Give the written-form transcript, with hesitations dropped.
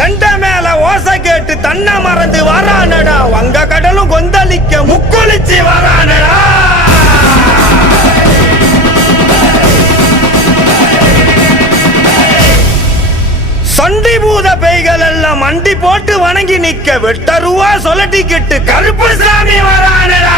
தண்ட மேல ஓசை கேட்டு தன்னை மறந்து வரானடா, வங்க கடலும் கொந்தளிக்க முக்குளிச்சு வரானடா. சண்டி பூத பேய்கள் எல்லாம் மண்டி போட்டு வணங்கி நிக்க, வெட்டருவா சொல்லட்டிக்கிட்டு கருப்பு சாமி வரானடா.